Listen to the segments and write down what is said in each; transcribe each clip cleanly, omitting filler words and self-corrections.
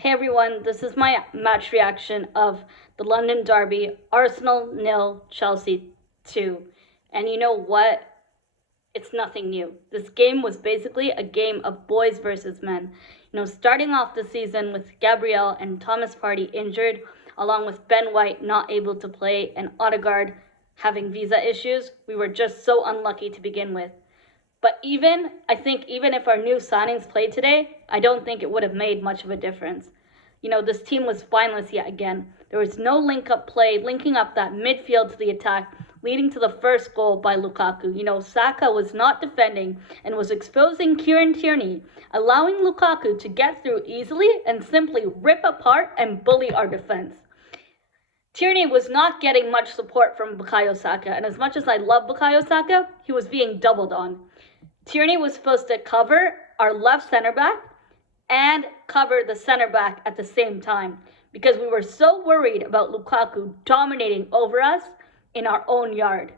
Hey everyone, this is my match reaction of the London Derby, Arsenal 0, Chelsea 2. And you know what? It's nothing new. This game was basically a game of boys versus men. Starting off the season with Gabriel and Thomas Partey injured, along with Ben White not able to play and Odegaard having visa issues, we were just so unlucky to begin with. But I think even if our new signings played today, I don't think it would have made much of a difference. This team was spineless yet again. There was no link-up play, linking up that midfield to the attack, leading to the first goal by Lukaku. Saka was not defending and was exposing Kieran Tierney, allowing Lukaku to get through easily and simply rip apart and bully our defense. Tierney was not getting much support from Bukayo Saka, and as much as I love Bukayo Saka, he was being doubled on. Tierney was supposed to cover our left center back and cover the center back at the same time because we were so worried about Lukaku dominating over us in our own yard.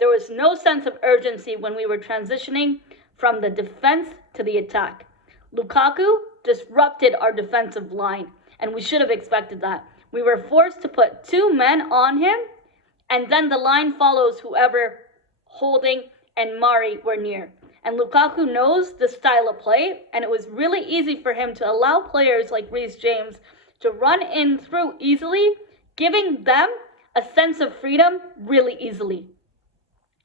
There was no sense of urgency when we were transitioning from the defense to the attack. Lukaku disrupted our defensive line, and we should have expected that. We were forced to put two men on him, and then the line follows whoever Holding and Mari were near. And Lukaku knows the style of play, and it was really easy for him to allow players like Reece James to run in through easily, giving them a sense of freedom really easily.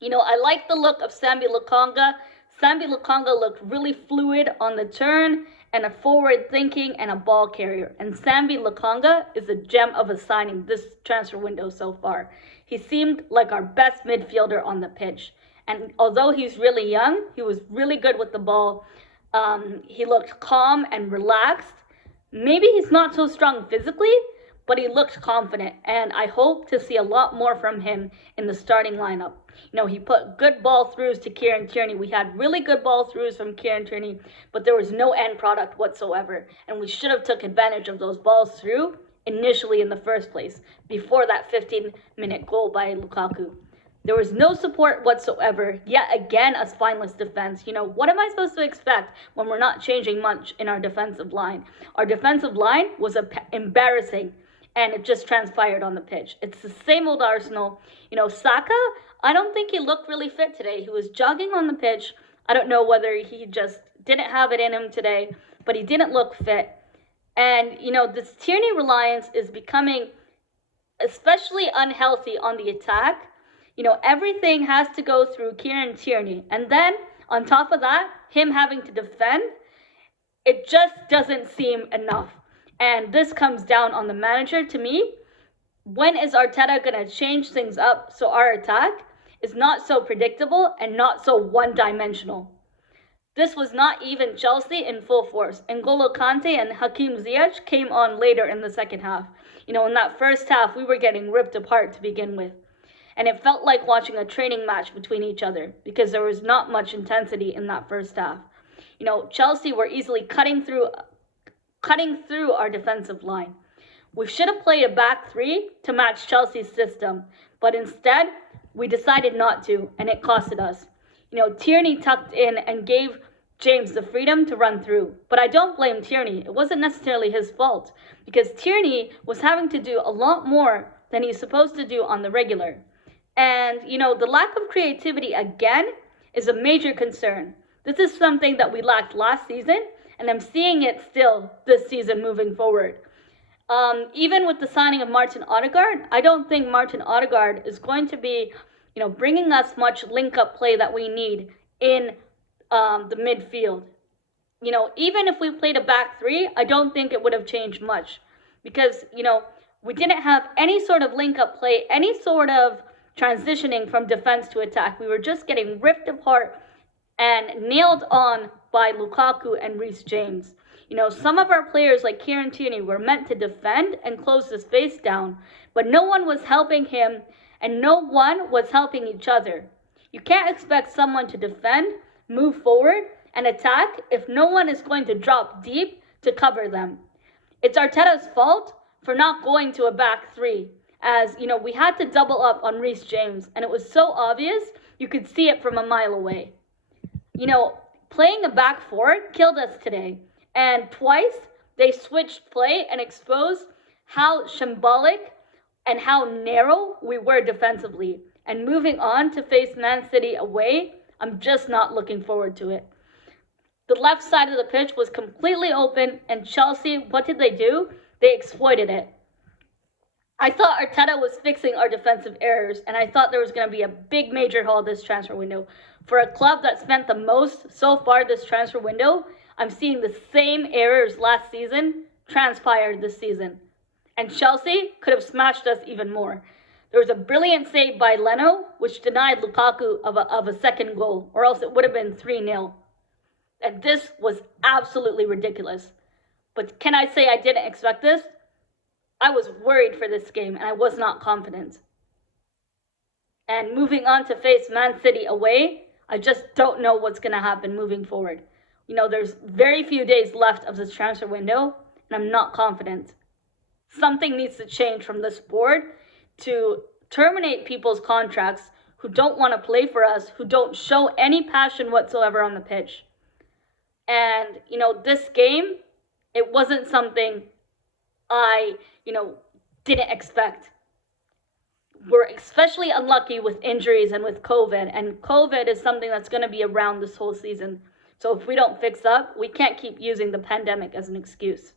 I like the look of Sambi Lokonga. Sambi Lokonga looked really fluid on the turn and a forward thinking and a ball carrier. And Sambi Lokonga is a gem of a signing this transfer window so far. He seemed like our best midfielder on the pitch. And although he's really young, he was really good with the ball. He looked calm and relaxed. Maybe he's not so strong physically, but he looked confident. And I hope to see a lot more from him in the starting lineup. He put good ball throughs to Kieran Tierney. We had really good ball throughs from Kieran Tierney, but there was no end product whatsoever. And we should have took advantage of those balls through initially in the first place, before that 15-minute goal by Lukaku. There was no support whatsoever. Yet again, a spineless defense. What am I supposed to expect when we're not changing much in our defensive line? Our defensive line was embarrassing, and it just transpired on the pitch. It's the same old Arsenal. Saka, I don't think he looked really fit today. He was jogging on the pitch. I don't know whether he just didn't have it in him today, but he didn't look fit. And, this Tierney reliance is becoming especially unhealthy on the attack. Everything has to go through Kieran Tierney. And then, on top of that, him having to defend, it just doesn't seem enough. And this comes down on the manager to me. When is Arteta going to change things up so our attack is not so predictable and not so one-dimensional? This was not even Chelsea in full force. N'Golo Kante and Hakim Ziyech came on later in the second half. In that first half, we were getting ripped apart to begin with. And it felt like watching a training match between each other because there was not much intensity in that first half. Chelsea were easily cutting through our defensive line. We should have played a back three to match Chelsea's system, but instead, we decided not to, and it costed us. Tierney tucked in and gave James the freedom to run through. But I don't blame Tierney. It wasn't necessarily his fault, because Tierney was having to do a lot more than he's supposed to do on the regular. And, the lack of creativity, again, is a major concern. This is something that we lacked last season, and I'm seeing it still this season moving forward. Even with the signing of Martin Odegaard, I don't think Martin Odegaard is going to be, bringing us much link-up play that we need in the midfield. Even if we played a back three, I don't think it would have changed much because, we didn't have any sort of link-up play, any sort of transitioning from defense to attack. We were just getting ripped apart and nailed on by Lukaku and Reece James. Some of our players like Kieran Tierney were meant to defend and close the space down, but no one was helping him and no one was helping each other. You can't expect someone to defend, move forward, and attack if no one is going to drop deep to cover them. It's Arteta's fault for not going to a back three, as, we had to double up on Reece James, and it was so obvious you could see it from a mile away. Playing a back four killed us today. And twice, They switched play and exposed how shambolic and how narrow we were defensively. And moving on to face Man City away, I'm just not looking forward to it. The left side of the pitch was completely open, and Chelsea, what did they do? They exploited it. I thought Arteta was fixing our defensive errors, and I thought there was going to be a big major haul this transfer window. For a club that spent the most so far this transfer window, I'm seeing the same errors last season transpired this season. And Chelsea could have smashed us even more. There was a brilliant save by Leno, which denied Lukaku of a second goal, or else it would have been 3-0. And this was absolutely ridiculous. But can I say I didn't expect this? I was worried for this game, and I was not confident. And moving on to face Man City away, I just don't know what's going to happen moving forward. You know, there's very few days left of this transfer window, and I'm not confident. Something needs to change from this board to terminate people's contracts who don't want to play for us, who don't show any passion whatsoever on the pitch. And, you know, this game, it wasn't something I, didn't expect. We're especially unlucky with injuries and with COVID. And COVID is something that's going to be around this whole season. So if we don't fix up, we can't keep using the pandemic as an excuse.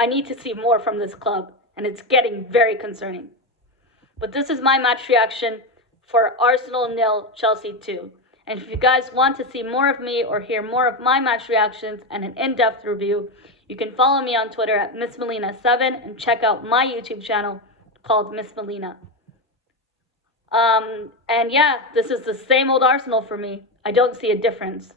I need to see more from this club, and it's getting very concerning. But this is my match reaction for Arsenal 0, Chelsea 2. And if you guys want to see more of me or hear more of my match reactions and an in-depth review, you can follow me on Twitter at MissMelina7 and check out my YouTube channel called Miss Melina. And yeah, this is the same old Arsenal for me. I don't see a difference.